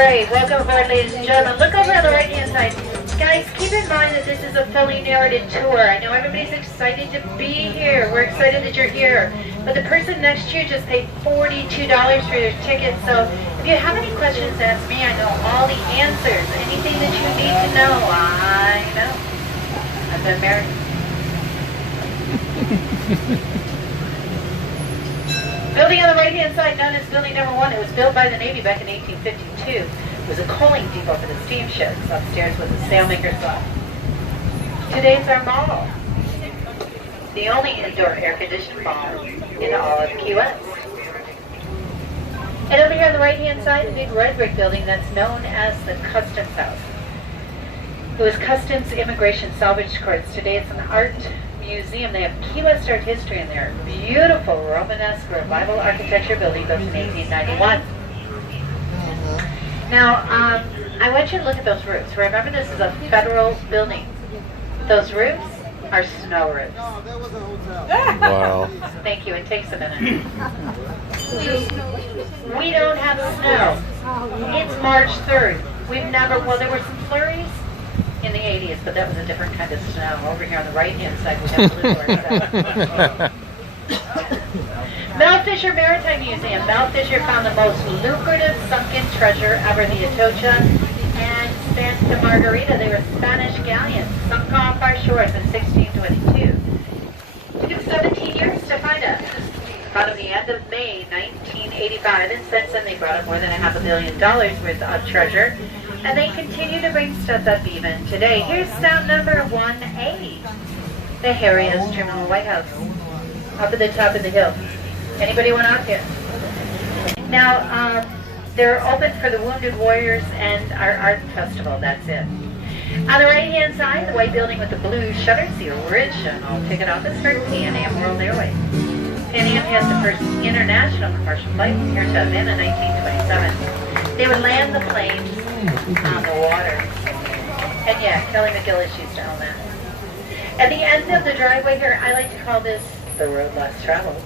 Alright, welcome aboard, ladies and gentlemen. Look over on the right-hand side. Guys, keep in mind that this is a fully narrated tour. I know everybody's excited to be here. We're excited that you're here. But the person next to you just paid $42 for their ticket. So if you have any questions, ask me. I know all the answers. Anything that you need to know, I know. I've been married. Building on the right-hand side, known as Building Number 1, it was built by the Navy back in 1852. It was a coaling depot for the steamships. Upstairs was a sailmaker's loft. Today's our mall. The only indoor air-conditioned mall in all of Key West. And over here on the right-hand side, the big red brick building that's known as the Customs House. It was Customs Immigration Salvage Courts. Today it's an art museum. They have Key West art history in there. Beautiful Romanesque revival architecture building built in 1891. Now, I want you to look at those roofs. Remember, this is a federal building. Those roofs are snow roofs. Wow. Thank you. It takes a minute. We don't have snow. It's March 3rd. We've never, well, there were some flurries in the 80s, but that was a different kind of snow. Over here on the right-hand side, we have blue snow. Mount Fisher Maritime Museum. Mount Fisher found the most lucrative sunken treasure ever, the Atocha and Santa Margarita. They were Spanish galleons sunk off our shores in 1622. It took 17 years to find us. About the end of May 1985, and since then they brought up more than $500 million worth of treasure. And they continue to bring stuff up even today. Here's stop number 1A. The hairiest Terminal White House. Up at the top of the hill. Anybody want out here? Now, they're open for the Wounded Warriors and our art festival. That's it. On the right-hand side, the white building with the blue shutters, the original ticket office for Pan Am World Airways. Pan Am has the first international commercial flight here to Havana in 1927. They would land the planes on the water. And yeah, Kelly McGillis used to own that. At the end of the driveway here, I like to call this the road less traveled.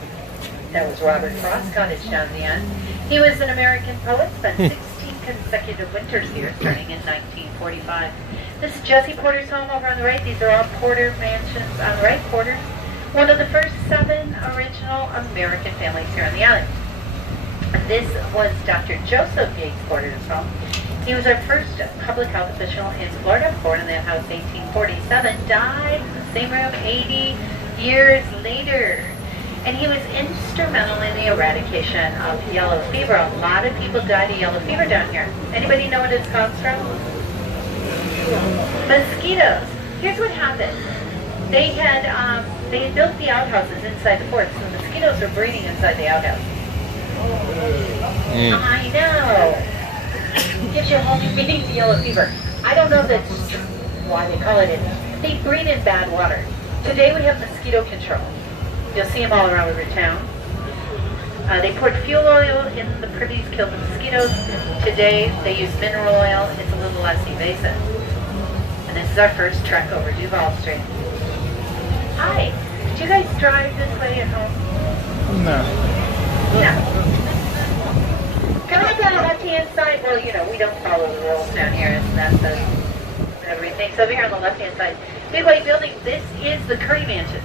That was Robert Frost Cottage down the end. He was an American poet, spent 16 consecutive winters here, starting in 1945. This is Jesse Porter's home over on the right. These are all Porter mansions on the right. Porter's one of the first 7 original American families here on the island. This was Dr. Joseph Gates Porter's home. He was our first public health official in Florida, born in that house 1847, died in the same room 80 years later. And he was instrumental in the eradication of yellow fever. A lot of people died of yellow fever down here. Anybody know what it comes from? Mosquitoes. Here's what happened. They had built the outhouses inside the forts, so mosquitoes were breeding inside the outhouse. I know. Gives you a whole new meaning to yellow fever. I don't know if that's why they call it it. They breed in bad water. Today we have mosquito control. You'll see them all around river town. They poured fuel oil in the privies, killed the mosquitoes. Today they use mineral oil. It's a little less evasive. And this is our first trek over Duval Street. Hi. Did you guys drive this way at home? No. No. Come on down the left-hand side. Well, you know, we don't follow the rules down here. And that's everything. So over here on the left-hand side, big white building. This is the Curry Mansion.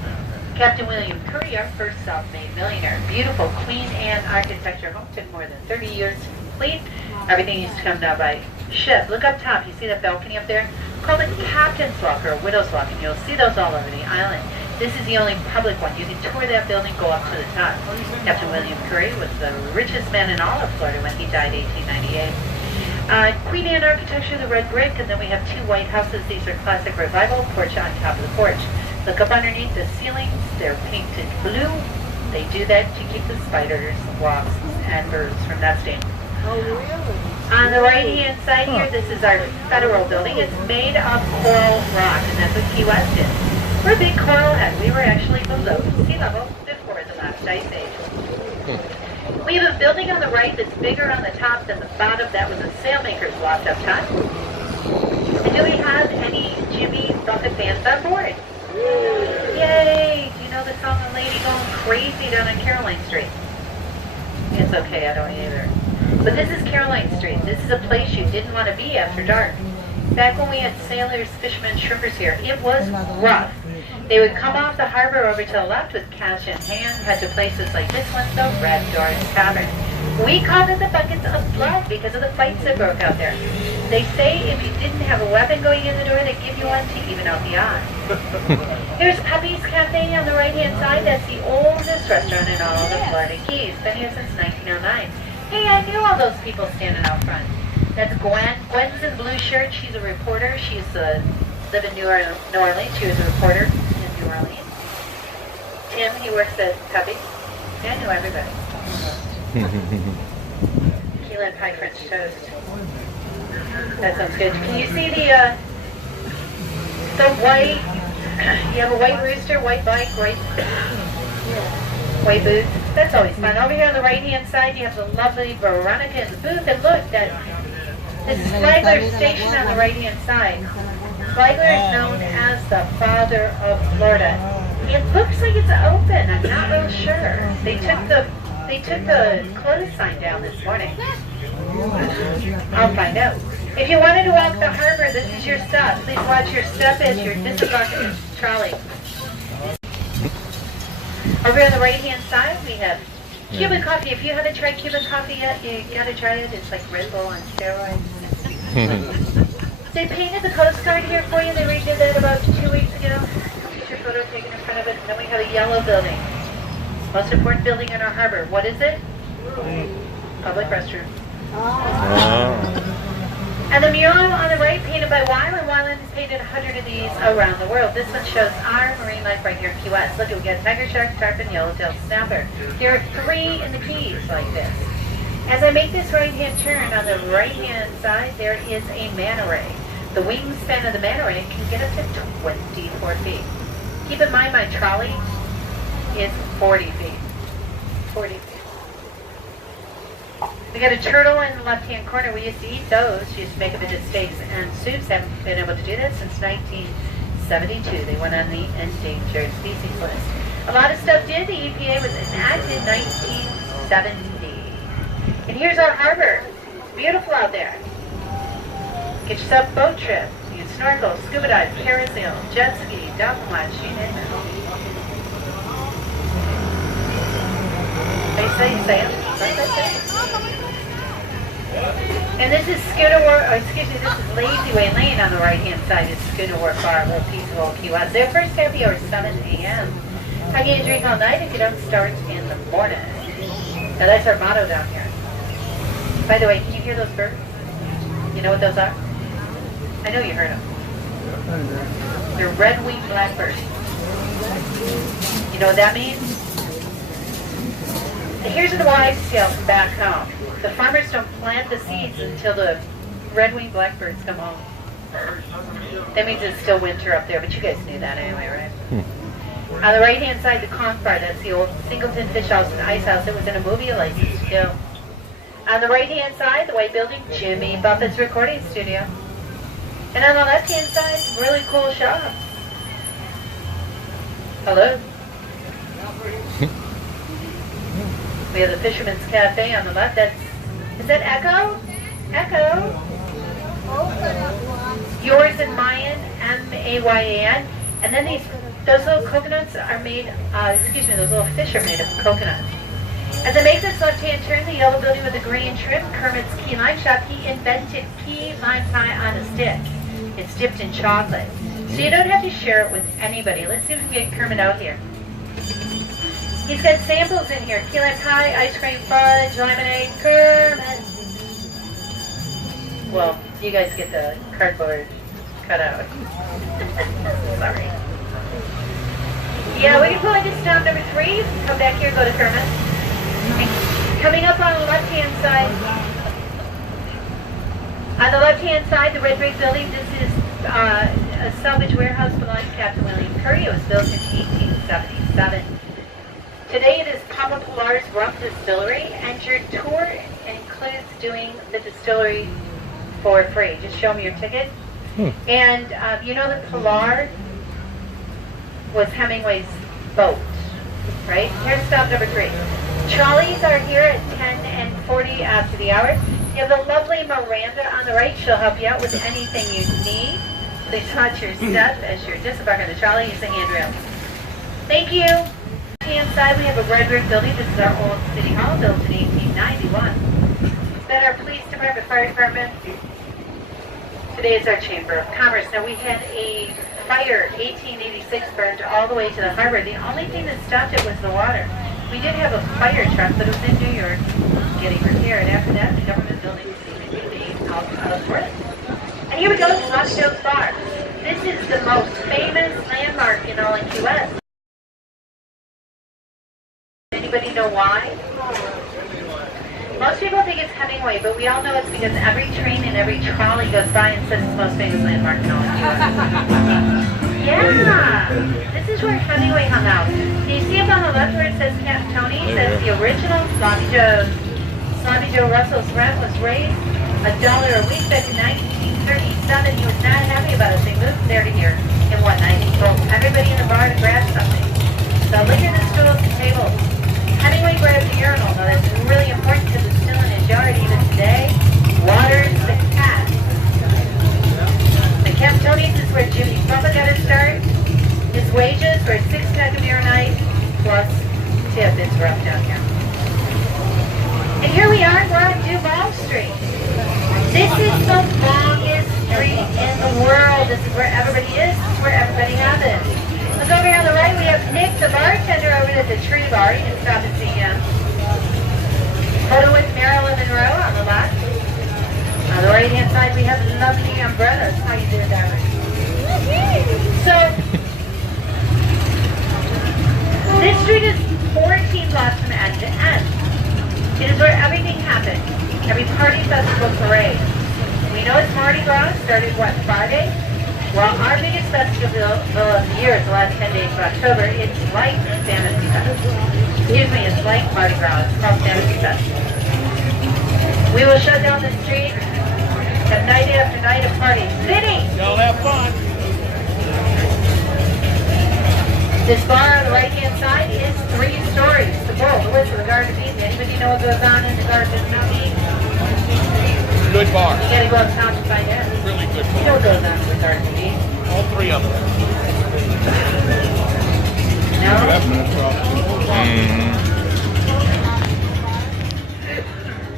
Captain William Curry, our first self-made millionaire. Beautiful Queen Anne architecture home. Took more than 30 years to complete. Everything used to come down by ship. Look up top. You see that balcony up there? Called it Captain's Walk or Widow's Walk, and you'll see those all over the island. This is the only public one. You can tour that building, go up to the top. Captain William Curry was the richest man in all of Florida when he died in 1898. Queen Anne architecture, the red brick, and then we have 2 white houses. These are classic revival. Porch on top of the porch. Look up underneath the ceilings. They're painted blue. They do that to keep the spiders, wasps, and birds from nesting. Oh, really? On the right-hand side here, this is our federal building. It's made of coral rock, and that's what Key West is. We're a big coral head. We were actually below sea level before the last ice age. We have a building on the right that's bigger on the top than the bottom. That was a sailmaker's loft up top. And do we have any Jimmy Buffett fans on board? Yay! Do you know the song "The Lady Going Crazy" down on Caroline Street? It's okay, I don't either. But this is Caroline Street. This is a place you didn't want to be after dark. Back when we had sailors, fishermen, shrimpers here, it was rough. They would come off the harbor over to the left with cash in hand, head to places like this one, the Red Doors Tavern. We called it the Buckets of Blood because of the fights that broke out there. They say if you didn't have a weapon going in the door, they'd give you one to even out the odds. Here's Puppy's Cafe on the right-hand side. That's the oldest restaurant in all the Florida Keys. Been here since 1909. Hey, I knew all those people standing out front. That's Gwen. Gwen's in blue shirt. She's a reporter. She's live in New Orleans. She was a reporter in New Orleans. Tim, he works at Puppy's. I knew everybody. Key lime pie French toast. That sounds good. Can you see the white? You have a white rooster, white bike, white booth. That's always fun. Over here on the right-hand side, you have the lovely Veronica in the booth. And look, this is Flagler's station on the right-hand side. Flagler is known as the father of Florida. It looks like it's open. I'm not real sure. They took the closed sign down this morning. I'll find out. If you wanted to walk the harbor, this is your stop. Please watch your step as you're disembarking trolley. Over on the right-hand side, we have Cuban coffee. If you haven't tried Cuban coffee yet, you gotta try it. It's like Red Bull on steroids. They painted the Coast Guard here for you. They redid that about 2 weeks ago. Get your photo taken in front of it. And then we have a yellow building. Most important building in our harbor. What is it? Public restroom. And the mural on the right, painted by Wyland. Wyland has painted 100 of these around the world. This one shows our marine life right here in Key West. Look, we got tiger shark, tarpon, yellowtail snapper. There are 3 in the Keys like this. As I make this right-hand turn, on the right-hand side, there is a manta ray. The wingspan of the manta ray can get up to 24 feet. Keep in mind, my trolley is 40 feet. 40 feet. We got a turtle in the left-hand corner. We used to eat those. We used to make them into steaks and soups. Haven't been able to do that since 1972. They went on the endangered species list. A lot of stuff did. The EPA was enacted in 1970. And here's our harbor. It's beautiful out there. Get yourself a boat trip. You can snorkel, scuba dive, parasail, jet ski, dock watch, you name it. They say sail. And this is this is Lazy Way Lane on the right-hand side. It's Schooner Wharf Bar, a little peaceful Key West. Their first happy hour is 7 a.m. How can you drink all night if you don't start in the morning? Now that's our motto down here. By the way, can you hear those birds? You know what those are? I know you heard them. They're red-winged blackbirds. You know what that means? Here's an wide scale from back home. The farmers don't plant the seeds until the red-winged blackbirds come home. That means it's still winter up there, but you guys knew that anyway, right? On the right-hand side, the conch bar, that's the old Singleton Fish House and Ice House. It was in a movie licensed to go. On the right-hand side, the white building, Jimmy Buffett's recording studio. And on the left-hand side, really cool shop. Hello? We have the Fisherman's Cafe on the left. Is that Echo? Echo? Yours and Mayan, M-A-Y-A-N. And then those little coconuts are made, those little fish are made of coconuts. As I make this left-hand turn, the yellow building with the green trim, Kermit's Key Lime Shop, he invented key lime pie on a stick. It's dipped in chocolate. So you don't have to share it with anybody. Let's see if we can get Kermit out here. He's got samples in here. Key lime pie, ice cream, fudge, lemonade, Kermit. Well, you guys get the cardboard cut out. Sorry. Yeah, we can pull into stop number 3. Come back here, go to Kermit. And coming up on the left-hand side, the red brick building, this is a salvage warehouse belonging to Captain William Curry. It was built in 1877. Today it is Papa Pilar's Rum Distillery, and your tour includes doing the distillery for free. Just show me your ticket. And you know that Pilar was Hemingway's boat, right? Here's stop number 3. Trolleys are here at 10 and 40 after the hour. You have the lovely Miranda on the right. She'll help you out with anything you need. Please watch your step as you're disembarking the trolley using handrails. Thank you. Inside we have a red brick building. This is our old city hall, built in 1891. Then our police department, fire department. Today is our Chamber of Commerce. Now we had a fire, 1886, burned all the way to the harbor. The only thing that stopped it was the water. We did have a fire truck, but it was in New York getting repaired. After that, the government building was being out of work. And here we go, Los Joe's Bar. This is the most famous landmark in all of US. Anybody know why? Most people think it's Hemingway, but we all know it's because every train and every trolley goes by and says it's the most famous landmark in all of US. Yeah, this is where Hemingway hung out. Can you see up on the left where it says Camp Tony? It says the original Sloppy Joe Russell's rent was raised $1 a week back in 1937. He was not happy about it. They moved there to here in what, 1912. Everybody in the bar to grab something. So look at the stools and tables. Hemingway grabbed the urinal. Now that's really important because it's still in his yard even today. Water's the cat. The Camp Tony's is where Jimmy Buffett got his start. His wages were 6-pack of beer a night plus tip. It's rough down here. And here we are, we're on Duval Street. This is the longest street in the world. This is where everybody is. This is where everybody happens. Look over here on the right, we have Nick, the bartender over at the Tree Bar. You can stop and see him. Photo with Marilyn Monroe on the left. On the right-hand side, we have lovely umbrellas. How you doing, darling? So, this street is 14 blocks from end to end. It is where everything happens. Every party, festival, parade. We know it's Mardi Gras, started what, Friday? Well, our biggest festival of the year is the last 10 days of October. It's like Fantasy Fest. Excuse me, it's like Mardi Gras. It's called Fantasy Fest. We will shut down the street, have night after night of parties. Vinny! Y'all have fun. This bar on the right-hand side is 3 stories. The Bull, the Whistle, the Garden of Eden. Anybody know what goes on in the Garden of Eden? Good bar. You gotta go uptown to find out. Really good You know what goes on in the Garden of Eden? All 3 of them. No?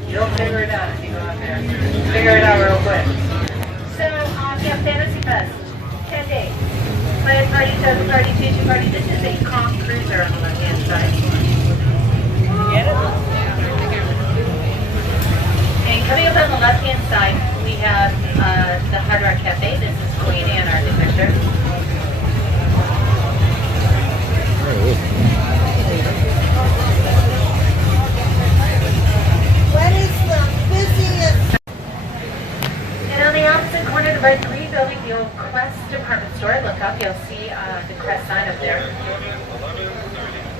You'll figure it out if you go out there. Figure it out real quick. So, yeah, Fantasy Fest. 10 days. Play party, total party, teaching party. This is a Kong Cruiser on the left-hand side. Get it? And coming up on the left-hand side, we have the Hard Rock Cafe. This is Queen Anne architecture. What is the busiest? And on the opposite corner, the red green building, the old Crest department store. Look up, you'll see the Crest sign up there.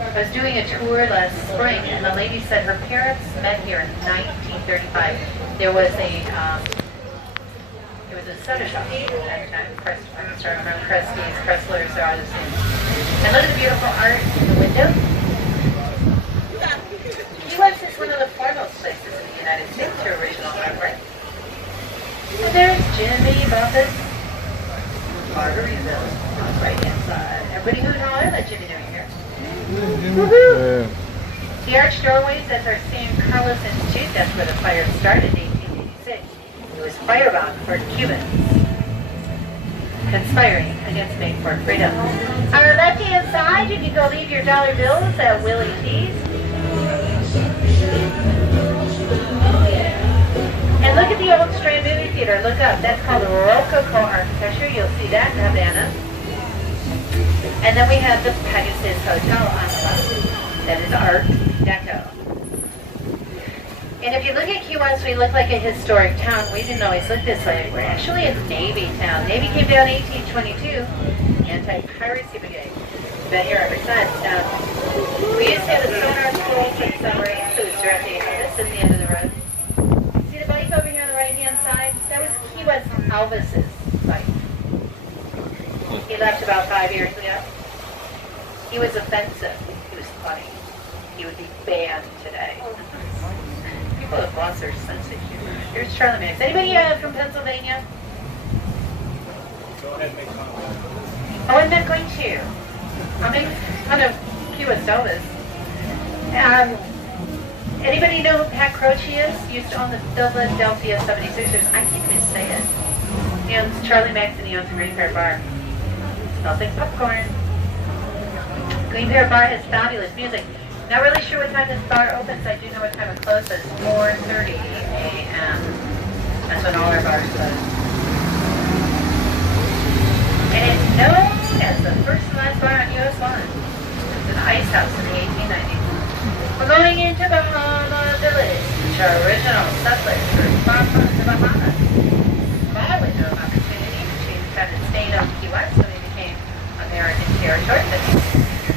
I was doing a tour last spring, and the lady said her parents met here in 1935. There was a soda shop at that time. Crest department store. I remember Cresties, Crestlers, they're all the same. And look at the beautiful art in the window. Key West is one of the foremost places in the United States for original artwork. And there's Jimmy Buffett, Margaritaville on the right-hand side. Everybody who know I let Jimmy know you're here. Woohoo! The arched doorways, that's our San Carlos Institute. That's where the fire started in 1886. It was firebound for Cubans conspiring against making for freedom. On our left-hand side, you can go leave your dollar bills at Willie T's. And look at the old Strand movie theater. Look up. That's called Rococo architecture. You'll see that in Havana. And then we have the Pegasus Hotel on the left. That is Art Deco. And if you look at Key West, we look like a historic town. We didn't always look this way. We're actually a Navy town. Navy came down in 1822. Anti-piracy brigade. Been here ever since. We used to have a sonar school for the submarines. It was directly ahead of us at the end of the road. See the bike over here on the right-hand side? That was Key West Elvis's bike. He left about 5 years ago. He was offensive. He was funny. he would be banned today. People have lost their sense of humor. Here's Charlie Max. Anybody from Pennsylvania? Go ahead and make contact. Oh, I'm not going to. I'll make fun of Cuba sodas. Anybody know who Pat Croce is? He used to own the Philadelphia 76ers. I can't even say it. He owns Charlie Max and he owns a Green Pear Bar. Smells like popcorn. Green Pear Bar has fabulous music. Not really sure what time this bar opens. I do know what time it closes. 4:30 a.m. That's when all our bars close. And it's known as the first and last bar on US 1. It's an ice house in the 1890s. We're going into Bahama Village, original settlers for the Bahamas. Small window of opportunity. The chiefs had stayed on Key West, so they became American territory.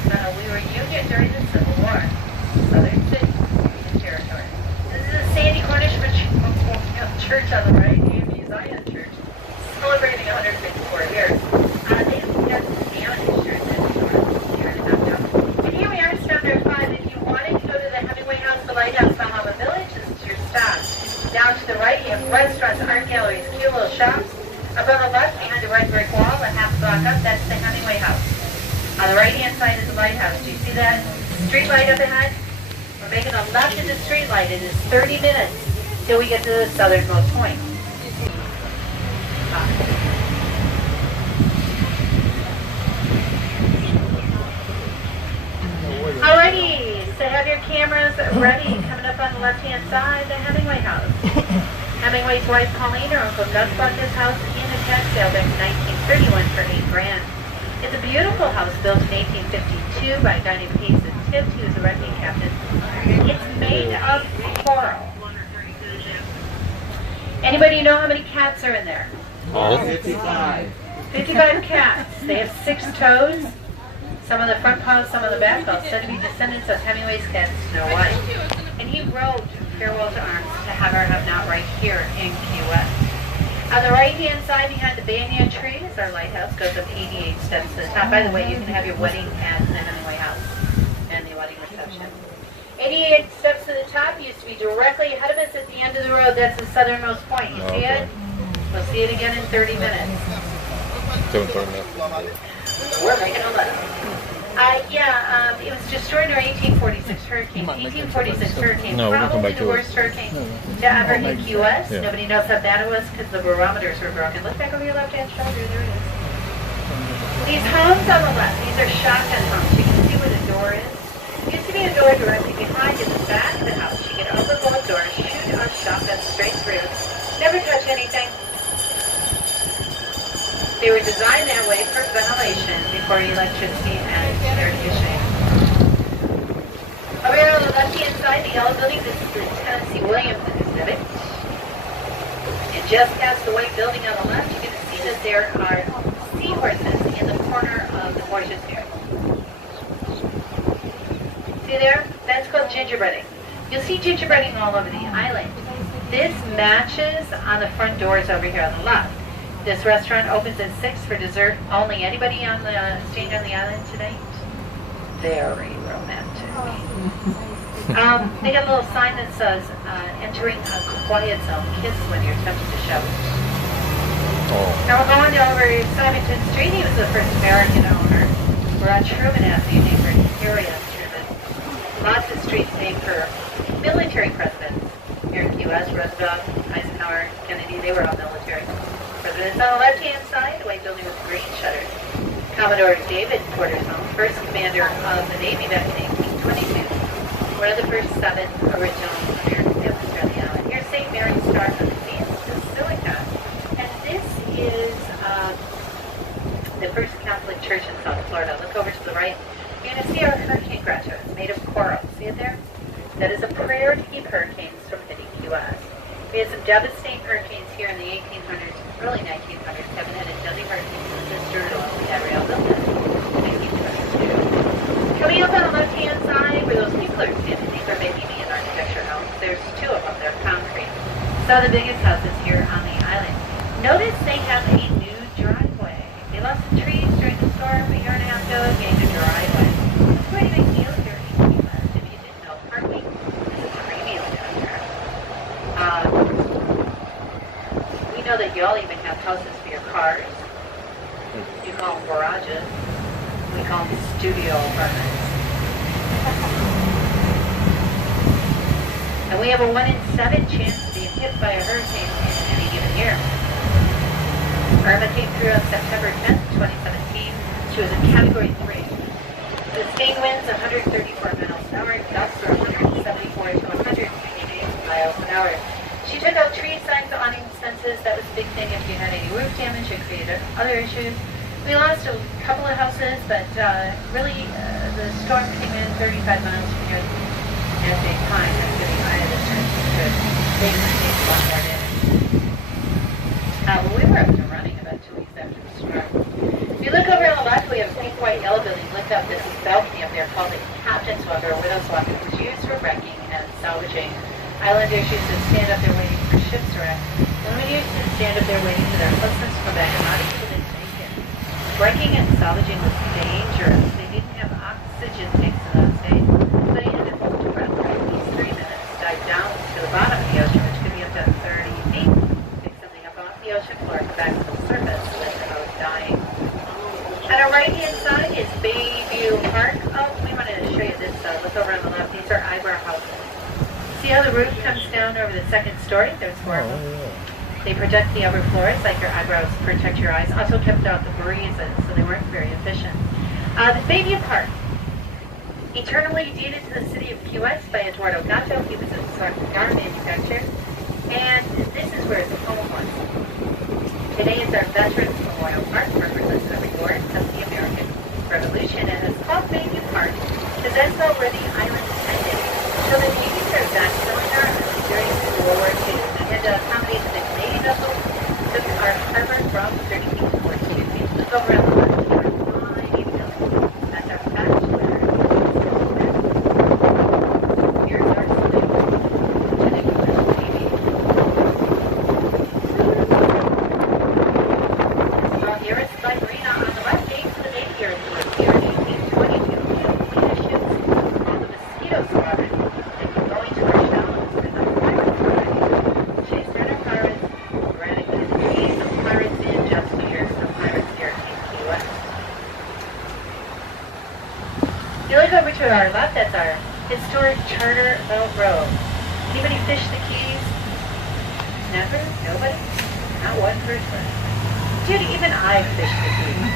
But we were Union during the Civil War. Southern City, Union territory. This is the Sandy Cornish Church on the right, AMG Zion Church, celebrating 154 years. They have Spanish church and here we are, Standard 5. If you wanted to go to the Hemingway House, the Lighthouse, Bahama Village, this is your stop. Down to the right, you have restaurants, art galleries, cute little shops. Up on the left, behind the red brick wall, a half block up, that's the Hemingway House. On the right-hand side is the lighthouse. Do you see that street light up ahead? We're making a left in the street light. It is 30 minutes till we get to the southernmost point. Alrighty, so have your cameras ready. Coming up on the left-hand side, the Hemingway House. Hemingway's wife Pauline, her uncle Gus bought this house in a tax sale back in 1931 for $8 grand. It's a beautiful house built in 1852 by a guy named Pace and Tibbs. He was a wrecking captain. It's made of coral. Anybody know how many cats are in there? All 55. 55 cats. They have 6 toes. Some on the front paws, some on the back paws, said to be descendants of Hemingway's cat Snow White. And he wrote Farewell to Arms to Have or Have Not right here in Key West. On the right-hand side behind the banyan tree is our lighthouse. Goes up 88 steps to the top. By the way, you can have your wedding at the Hemingway House and the wedding reception. 88 steps to the top used to be directly ahead of us at the end of the road. That's the southernmost point. You see it? We'll see it again in 30 minutes. We're making a left. It was destroyed in our 1846 hurricane. 1846 hurricane, probably the worst hurricane to ever hit Key West. Yeah. Nobody knows how bad it was because the barometers were broken. Look back over your left-hand shoulder. There it is. These homes on the left, these are shotgun homes. You can see where the door is. There used to be a door directly behind in the back of the house. You can open both doors, shoot a shotgun straight through. Never touch anything. They were designed that way for ventilation before electricity and air conditioning. Over here on the left-hand side, the yellow building, this is the Tennessee Williams exhibit. And just past the white building on the left, you can see that there are seahorses in the corner of the horses here. See there? That's called gingerbreading. You'll see gingerbreading all over the island. This matches on the front doors over here on the left. This restaurant opens at 6 for dessert only. Anybody on the staying on the island tonight? Very romantic. They got a little sign that says, entering a quiet zone. Kiss when you're tempted to shout. Now we're going over Simonton Street. He was the first American owner. We're on Truman Avenue, neighboring Harry S. Truman. Lots of streets named for military presidents here in Key West. Roosevelt, Eisenhower, Kennedy, they were all military. Presidents on the left-hand side, the white building with green shutters. Commodore David Porter's home, first commander of the Navy back in 1822. One of the first 7 original American sailors on the island. Here's St. Mary's Star of the Seas Basilica. And this is the first Catholic church in South Florida. Look over to the right. You're going to see our hurricane grotto. It's made of coral. See it there? That is a prayer to keep hurricanes from hitting Key West. We had some devastating hurricanes here in the 1800s, early 1900s. Haven't had a dozen hurricanes since this turtle we had rail built in 1922. Coming up on the left-hand side where those people are standing, these are Bohemian architecture homes. There's 2 of them. They're concrete. So the biggest houses here on the island. Notice they have a new driveway. They lost the trees during the storm a year and a half ago, gained a driveway. It's quite a big deal here in Cuba. If you You call them garages. We call them studio apartments. And we have a 1 in 7 chance of being hit by a hurricane in any given year. Irma came through on September 10th, 2017. She was in Category 3. The sustained winds 134 miles an hour, gusts are 174 to 188 miles an hour. She took out tree signs, awning fences. That was a big thing if you had any roof damage. It created other issues. We lost a couple of houses, but really the storm came in 35 miles from here at the time. That's the eye of the storm. They received a lot more damage. We were up and running about 2 weeks after the storm. If you look over on the left, we have a pink white yellow building. Look up this balcony up there called the Captain's Walk or Widow's Walk. It was used for wrecking and salvaging. Islanders used to stand up there waiting for ships to wreck. Women used to stand up there waiting for their husbands to come back. A lot of people didn't make it. Wrecking and salvaging was dangerous. They didn't have oxygen tanks in those days. So you had to hold your breath for at least 3 minutes, dive down to the bottom of the ocean, which could be up to 30 feet, pick something up off the ocean floor, come back to the surface, without dying. On our right-hand side is Bayview Park. Oh, we wanted to show you this. Look over on the left. These are eyebrow houses. See how the roof comes down over the second story? There's 4 of them. They protect the upper floors like your eyebrows protect your eyes. Also kept out the breezes, so they weren't very efficient. The Bayview Park, eternally deeded to the city of Key West by Eduardo Gatto. He was a cigar manufacturer. And this is where the home was. Today is our Veterans Memorial Park, represents the reward of the American Revolution, and it's called Bayview Park because that's not where the island ended. So the Navy served back cylinder during World War II. We had to accommodate the Canadian vessels, took our harbor from 30 feet to 42 feet. Look over on the left, our mighty building. That's our bachelor. Here's our salute to the U.S. Navy. Well, here is Slide Marina on the left, thanks to the Navy Yard Tour. Here in 1822, we had a fleet of ships called the Mosquito Squadron. Over to our left, that's our historic charter boat road. Anybody fish the Keys? Never? Nobody? Not one person. Dude, even I fish the Keys.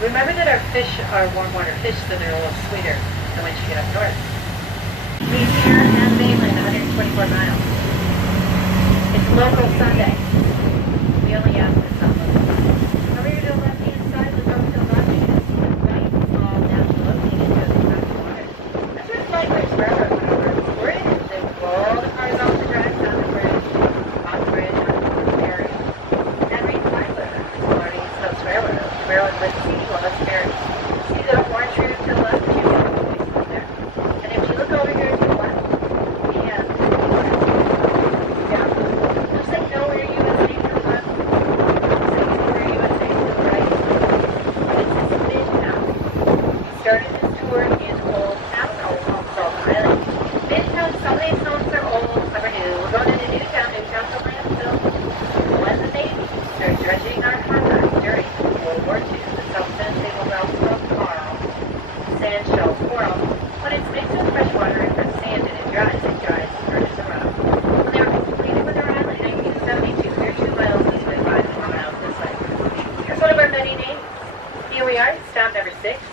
Remember that our fish are warm water fish, so they're a little sweeter than once you get up north. Pier and mainland, 124 miles. It's local Sunday. We only ask this on local. Over here to the left-hand side, look over to the left.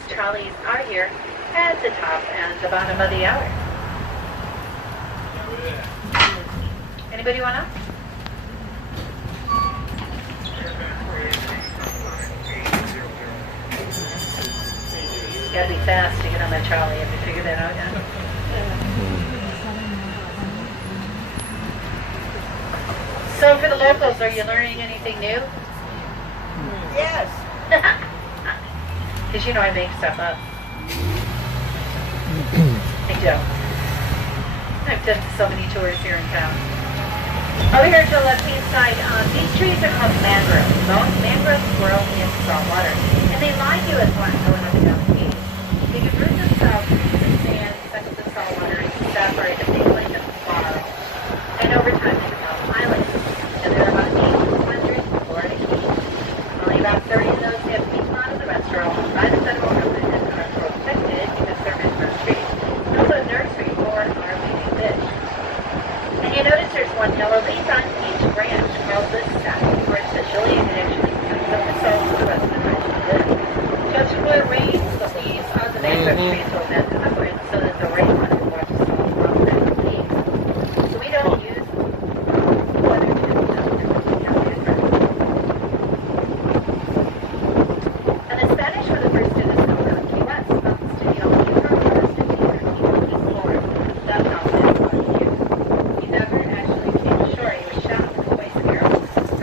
Trolleys are here at the top and the bottom of the hour. Anybody want to? You gotta be fast to get on that trolley. Have you figured that out yet? So for the locals, are you learning anything new? Yes. Because you know I make stuff up. I don't. I've done so many tours here in town. Over here to the left-hand side, these trees are called mangroves. Mangroves grow in salt water. And they line you as one going up and down the beach. They can root themselves into the sand, suck up the salt water, and evaporate and make like a bottle. And over time they become islands. And there are about 800 Florida keys. mangrove trees will bend upward so that the rainwater will wash the salt off the leaves. So we don't use weather to and the Spanish were the first to discover Key West, mountains to the only forest in the That's how it is on Cuba. He never actually came ashore. He was shot with a poison arrow from the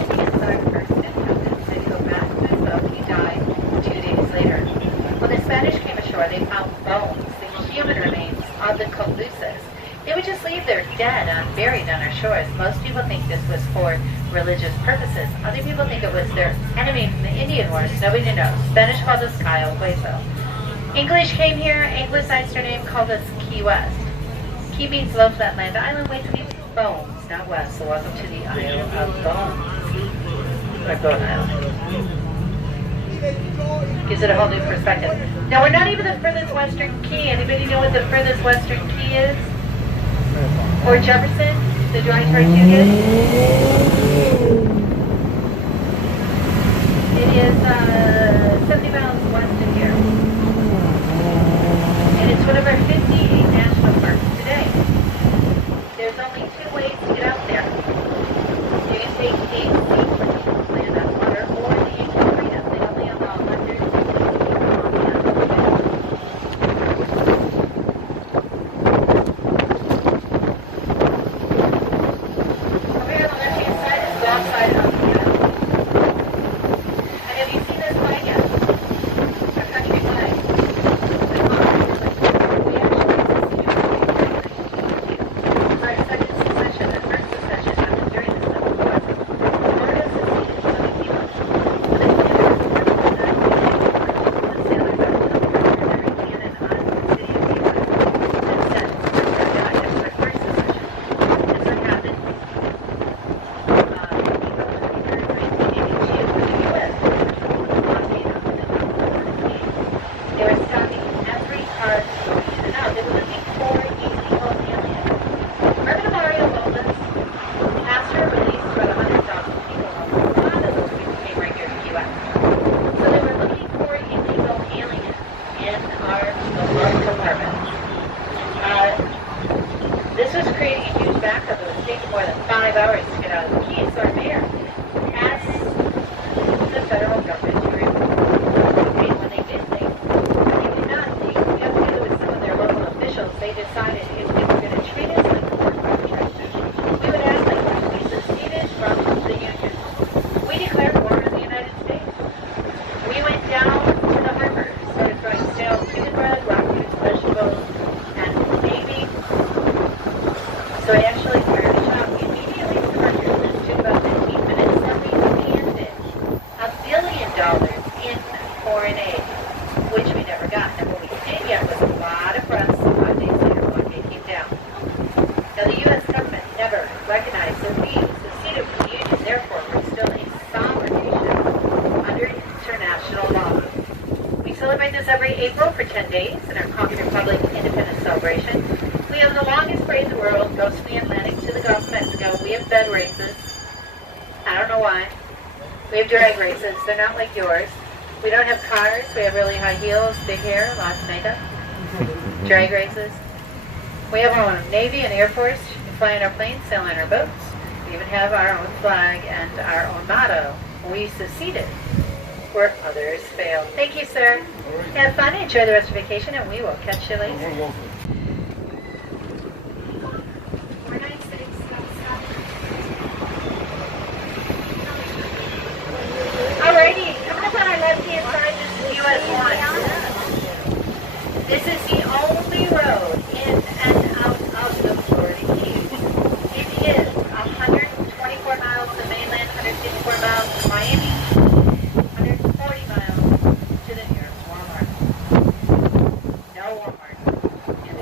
Indians that first encountered. Then he go back to his boat. He died 2 days later. When the Spanish came ashore, they found bones, the human remains of the Calusas. They would just leave their dead unburied on our shores. Most people think this was for religious purposes. Other people think it was their enemy from the Indian Wars. Nobody knows. Spanish called us Cayo Hueso. English came here, anglicized their name, called us Key West. Key means low flat land. Island West means bones, not west. So welcome to the Isle of Bones. Or Bone Island. Gives it a whole new perspective. Now we're not even the furthest western key. Anybody know what the furthest western key is? Or Jefferson, the Dry Tortugas? It is 70 miles west of here. And it's one of our 58 national parks today. There's only 2 ways to get out there. You can take 8 seaplanes, land on water, or the Yankee Freedom. They only allow 100 drag races. They're not like yours. We don't have cars. We have really high heels, big hair, lots of makeup. Drag races. We have our own Navy and Air Force. We fly in our planes, sail on our boats. We even have our own flag and our own motto. We succeeded where others failed. Thank you, sir. Have fun. Enjoy the rest of vacation, and we will catch you later. This is the only road in and out of the Florida Keys. It is 124 miles to mainland, 154 miles to Miami, 140 miles to the nearest Walmart. No Walmart in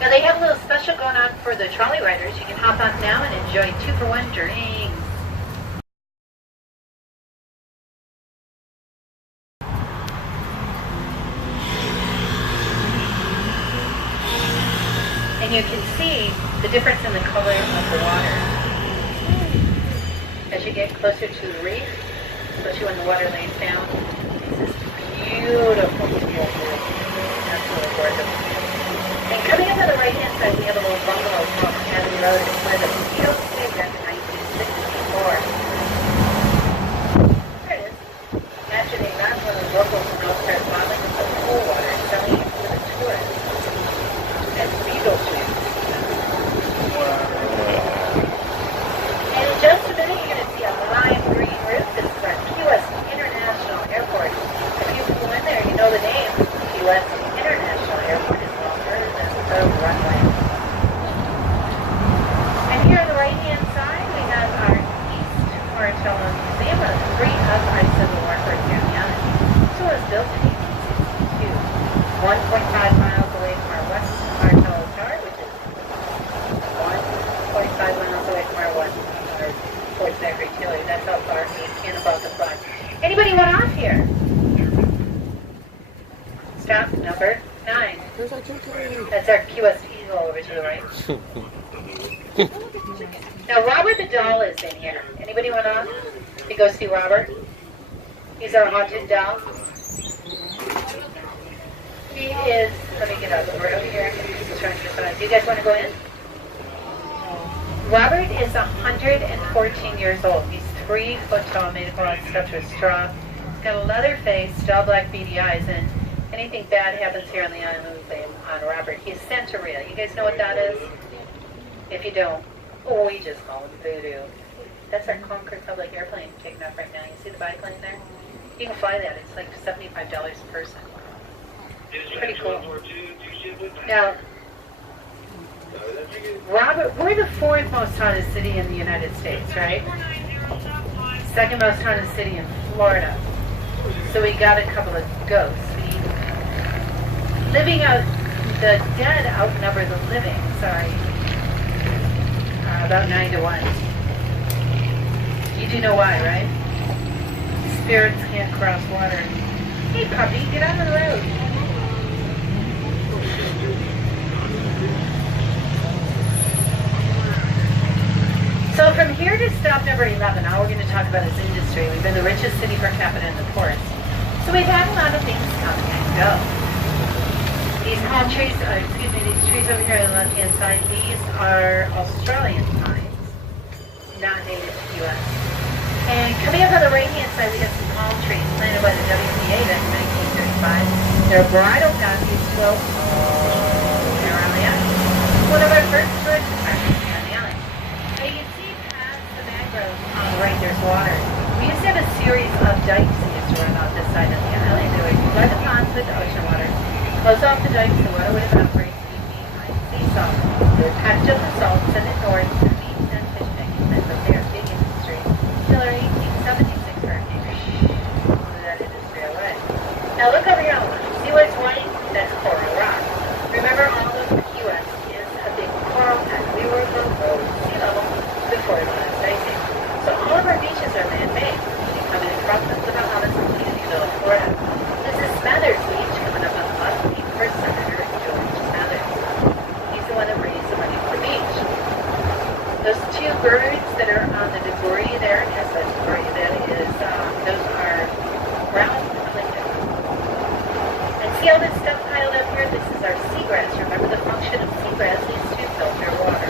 Now they have a little special going on for the trolley riders. You can hop on now and enjoy 2-for-1 drinks. And you can see the difference in the color of the water. As you get closer to the reef, especially when the water lays down, it's this beautiful, beautiful, absolutely gorgeous. And coming up on the right-hand side, we have a little bungalow called Carnival Road. It's one of the beautiful things back in 1964. There it is. Imagining that's when the locals now start bottling up the pool water and selling it to the tourists as beetle juice. And in just a minute, you're going to see a lime green roof. This is our Key West International Airport. If you flew in there, you know the name. Key West International Airport is longer than the runway. And here on the right-hand side, we have our East Martello Museum, one of the three up-high Civil War for Carnival. So it was built in 1862, 1.5 miles away from our West Martello Tower, which is 1.5 miles away from our Fort Zachary Taylor. That's how far we can above the flag. Anybody want off here? Stop number 9. That's our Key West Eagle over to the right. Now Robert the doll is in here. Anybody want off to go see Robert? He's our haunted doll. He is, let me get out over here. Do you guys want to go in? Robert is 114 years old. He's 3 foot tall, made of all stuffed with straw. He's got a leather face, dull black beady eyes, and anything bad happens here on the island, we blame on Robert. He's Santeria. You guys know what that is? If you don't, we just call him voodoo. That's our Concord public airplane taking off right now. You see the biplane there? You can fly that. It's like $75 a person. Pretty cool. Now, Robert, we're the 4th most haunted city in the United States, right? 2nd most haunted city in Florida. So we got a couple of ghosts. Living out, the dead outnumber the living, sorry. About 9 to 1. You do know why, right? Spirits can't cross water. Hey puppy, get out of the road. So from here to stop number 11, now we're going to talk about its industry. We've been the richest city per capita in the ports. So we've had a lot of things come and go. These palm trees, these trees over here on the left-hand side, these are Australian pines, not native to the U.S. And coming up on the right-hand side, we have some palm trees planted by the WPA back in 1935. They're bridal paths float around the island. One of our first tourist attractions on the island. Now you can see past the mangrove on the right, there's water. We used to have a series of dikes that used to run off this side of the island. They would flood the ponds with the ocean water. Close off the dikes, the water would evaporate to be behind the seesaw. They would patch up the salt, send it north to the beach and fish picking. That's what their big industry. Till our 1876 hurricane blew that industry away. Now look over here on the left. See where it's white? That's coral rock. Remember, all of the Key West is a big coral pack. We were below sea level before the last ice age. So all of our beaches are man-made. You come in across the Bahamas and Pt2, Florida. This is Smathers Beach coming up on the left. First Senator George Smathers. He's the one that raised the money for the beach. Those 2 birds that are on the debris there, yes, that's debris, that is, those are brown clifton. And see all this stuff piled up here? This is our seagrass. Remember the function of seagrass is to filter water.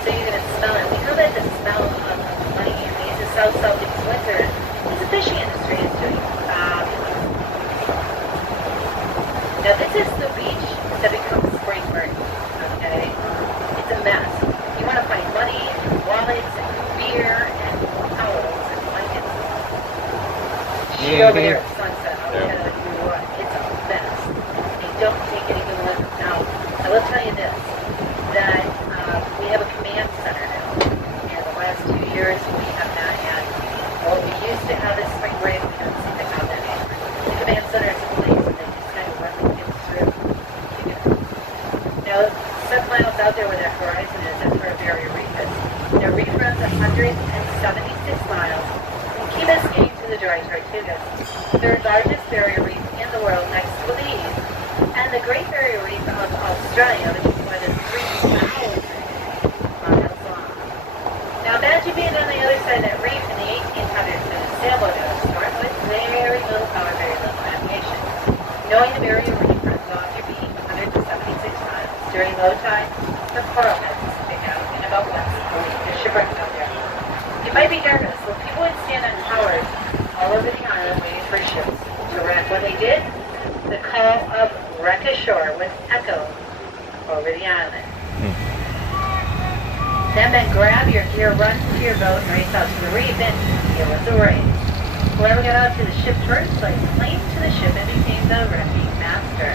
So you're going to smell it. We call that the smell of money. And we use the South Celtics winter. The fishing industry is doing fabulous. Now this is the beach that becomes Springburn, okay? It's a mess. You want to find money, and wallets, and beer, and towels, and blankets. Sheet over there at sunset, I'll tell you what, it's a mess. They don't take anything with them. Now, I will tell you this, that we have a command center now. And the last 2 years, we have not had, well, we used to have a spring break, we haven't seen it out that anymore. The command center is a place. Now, 7 miles out there where that horizon is, that's where a barrier reef is. The reef runs 176 miles from Key Biscayne to the Dry Tortugas, the third largest barrier reef in the world next to Belize, and the Great Barrier Reef of Australia, which is more than 3,000 miles long. Now imagine being on the other side of that reef in the 1800s in a sailboat out of storm with very little power, very little navigation. Knowing the barrier reef runs off your beach 176 miles. During low tide, the coral heads stick out in about once a week. They're shipwrecked out there. You might be nervous. Well, people would stand on towers all over the island waiting for ships to wreck. When they did, the call of wreck ashore would echo over the island. Then grab your gear, run to your boat, and race out to the reef, and it was a race. Whoever got out to the ship first, like, claimed to the ship and became the wrecking master.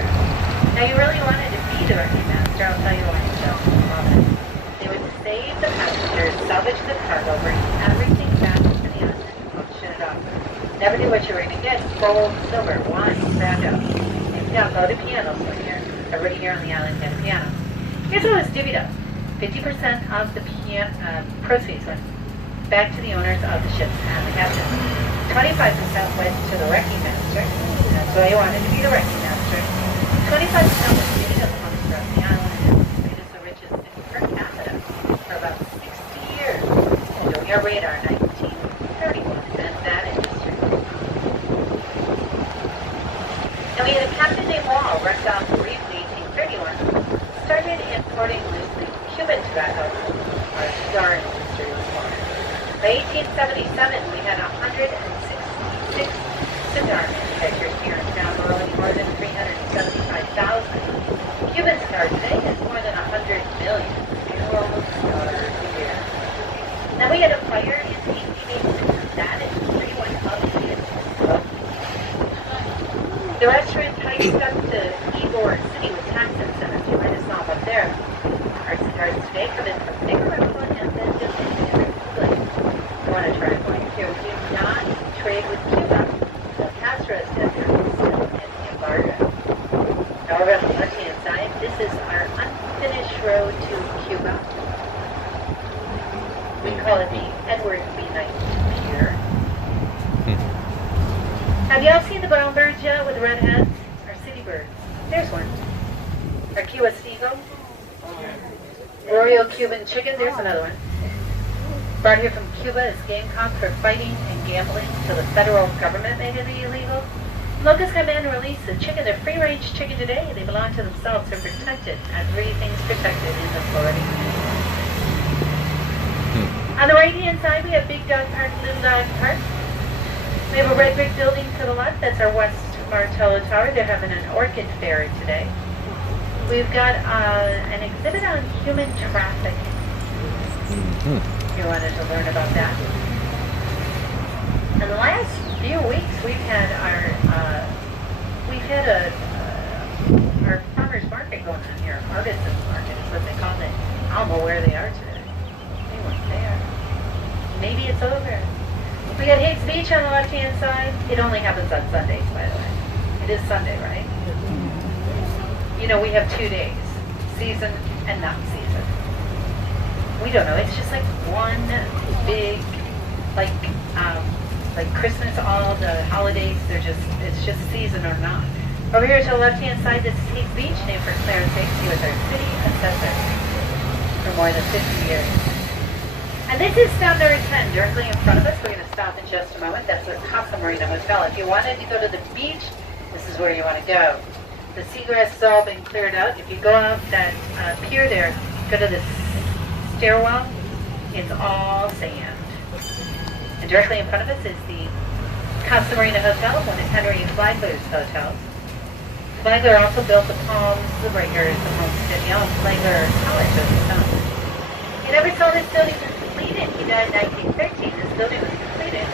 Now, you really wanted to be the wrecking master. I'll tell you why in just a moment. They would save the passengers, salvage the cargo, bring everything back to the island, and auction it off. Never knew what you were going to get. Gold, silver, wine, tobacco. Now, go to pianos one here. Everybody here on the island had a piano. Here's what was divvied up. 50% of the proceeds went back to the owners of the ships and the captain. 25% went to the wrecking master. That's why you wanted to be the wrecking master. 25% was divvied up amongst throughout the island and was made as the richest per capita for about 60 years. Doing our radar 1931 then that industry. And we had a captain named Wall wrecked off the reef in 1831. Started importing loosely Cuban tobacco. Our cigar industry was born. By 1877, we had 166 cigar manufacturers here in town, growing more than 375,000. Cuban cigar today is more than 100 million cigars a year. Then we had a fire in 1886. That industry went up in smoke. The restaurant hiked up to Ybor City with tax incentives. You might have saw them up there. Our cigars today come in from Nicaragua and then Dominican Republic. You want to try going here? We do not trade with Cuba. The Castro is still in embargo. However, on the left-hand side, this is our unfinished road to Cuba. We call it the Edward B. Knight Pier. Have y'all seen the brown birds yet with the red heads? Our city birds. There's one. Our Cuba seagull. Royal Cuban chicken. There's another one. Brought here from Cuba as game caught for fighting and gambling until the federal government made it illegal. Locals come in and release the chicken. They're free-range chicken today. They belong to themselves. They're protected. Everything's protected in the Florida Community. On the right-hand side, we have Big Dog Park, Little Dog Park. We have a red brick building to the left. That's our West Martello Tower. They're having an orchid fair today. We've got an exhibit on human trafficking. You wanted to learn about that. In the last few weeks, we've had our farmers market going on here. Artisans market is what they call it. I don't know where they are today. They weren't there. Maybe it's over. We got Higgs Beach on the left-hand side. It only happens on Sundays, by the way. It is Sunday, right? You know, we have 2 days, season and not season. We don't know. It's just like one big, like Christmas, all the holidays. It's just season or not. Over here to the left-hand side, this is Higgs Beach, named for Clarence Higgs. He was our city assessor for more than 50 years. And this is Standard 10 directly in front of us. We're going to stop in just a moment. That's the Casa Marina Hotel. If you wanted to go to the beach, this is where you want to go. The seagrass has all been cleared out. If you go up that pier there, go to the stairwell, it's all sand. And directly in front of us is the Casa Marina Hotel, one of Henry Flagler's hotels. Flagler also built the Palms, right here is the Homestead Young Flagler College Hotel. He never saw this building was completed. He died in 1913. This building was completed in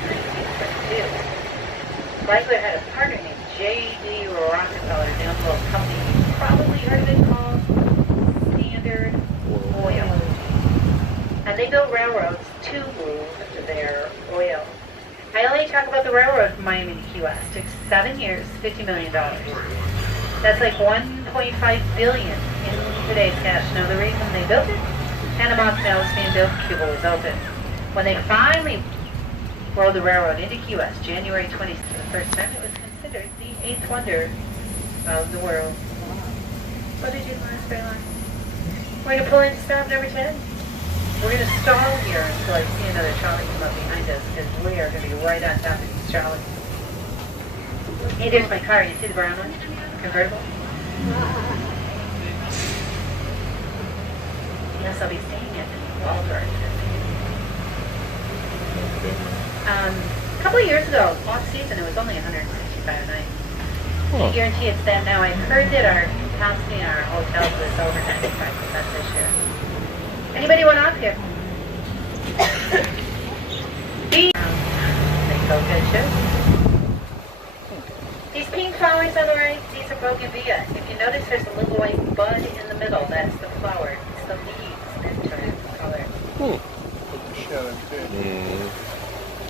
1922. Flagler had a partner named J.D. Rockefeller. They owned a little company. You probably heard of it called Standard Oil. And they built railroads to move their oil. I only talk about the railroad from Miami to Key West. It took 7 years, $50 million. That's like $1.5 billion in today's cash know the reason they built it? Panama Canal was being built, Cuba was open. When they finally rolled the railroad into Key West, January 20th, for the first time, it was considered the 8th wonder of the world. What did you last very long? We're going to pull into stop number 10. We're going to stall here until I see another trolley come up behind us, because we are going to be right on top of these trolleys. Hey, there's my car. You see the brown one? Convertible? Yes, I'll be staying at Waldorf. A couple of years ago, off season, it was only $165 a night. I guarantee it's that now. I've heard that our capacity in our hotels was over 95% this year. Anybody want off here? They go good too. These pink flowers on the right, these are bougainvillea. If you notice, there's a little white bud in the middle. That's the flower. It's the leaves that turn color.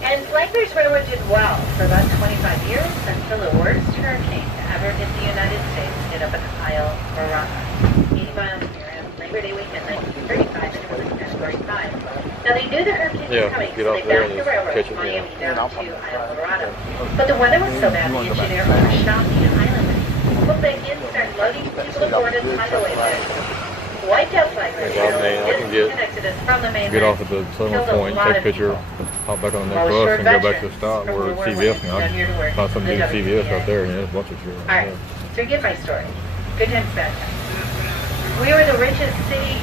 And Flagler's Railroad did well for about 25 years until the worst hurricane to ever hit the United States hit up in Isle Verona. 80 miles near Labor Day weekend, 1935, and it was a Category 5. Now they knew the hurricane was coming, so they backed the railroad from Miami down to Isle Verona. But the weather was so bad, the engineer overshot the island. Pulled back in, started loading people aboard and tidal wave there. Wiped out Flagler's Railroad, disconnected us from the mainland. Get off at the terminal point, take a picture, hop back on the next bus, and go back to the stop where it's CVS now. Found some new CVS right there, and there's a bunch of shit. Alright, so you get my story. Good times, bad times. We were the richest city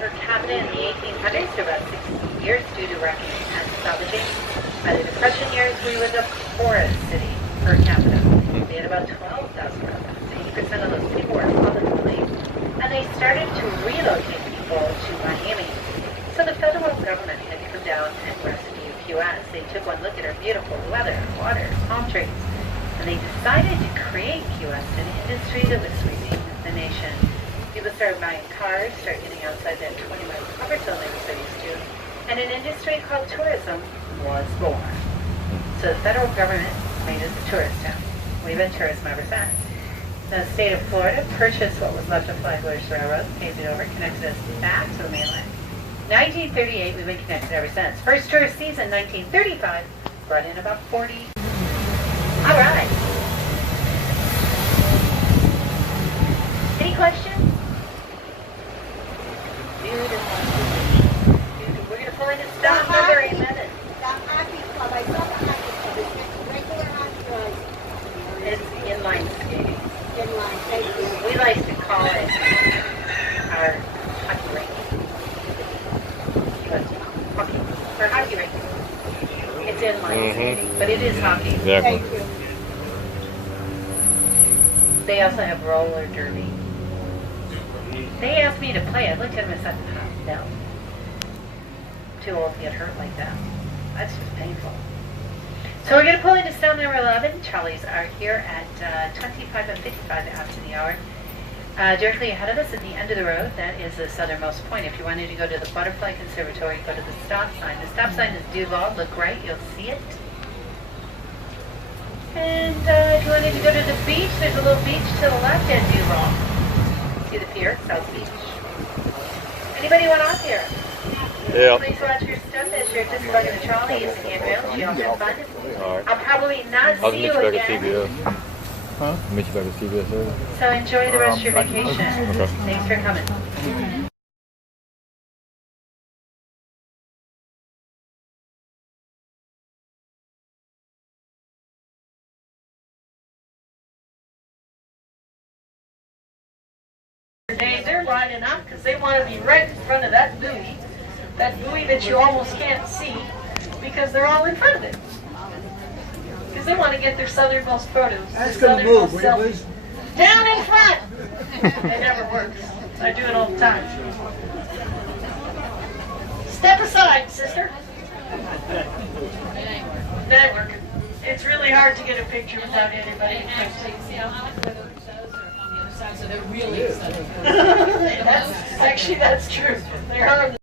per capita in the 1800s for about 60 years due to reckoning and salvaging. By the Depression years, we were the poorest city per capita. We had about 12,000 residents. 80% of those people were publicly, and they started to relocate people to Miami. So the federal government had to come down and rescue QS. They took one look at our beautiful weather, water, palm trees, and they decided to create QS, an industry that was sweeping the nation. People started buying cars, started getting outside that 20-mile comfort zone they were so used to, and an industry called tourism was born. So the federal government made us a tourist town. We've been tourism ever since. The state of Florida purchased what was left of Flagler's Railroad, paved it over, connected us back to the mainland. 1938, we've been connected ever since. First tourist season, 1935, brought in about 40. All right. Any questions? Beautiful. We're going to pull into stop number 8 minutes. The hockey club, I saw the hockey club. Is it regular hockey or It's inline skating. inline? Thank you. We like to call it our hockey rink. But hockey, or hockey rink. It's inline skating, but it is hockey. Exactly. Thank you. They also have roller derby. They asked me to play. I looked at them and said, no. Too old to get hurt like that. That's just painful. So we're going to pull into stop number 11. Trolleys are here at 25 and 55 after the hour. Directly ahead of us at the end of the road, that is the southernmost point. If you wanted to go to the Butterfly Conservatory, go to the stop sign. The stop sign is Duval. Look right, you'll see it. And if you wanted to go to the beach, there's a little beach to the left at Duval. See the pier, South Beach. Anybody want off here? Yeah. Please watch your step as you're just bugging the trolley. Use the handrails. You all have fun. All right. I'll probably not I'll see meet you you back at again. CVS. Huh? I'll meet you back at CVS later. So enjoy the rest of your vacation. Okay. Thanks for coming. They're lining up because they want to be right in front of that buoy that you almost can't see because they're all in front of it. Because they want to get their southernmost photos. That's going to move, will you please? Down in front! It never works. I do it all the time. Step aside, sister. That work. It's really hard to get a picture without anybody. See how much the other shows are on the other side, so they're really excited. That's true. They're on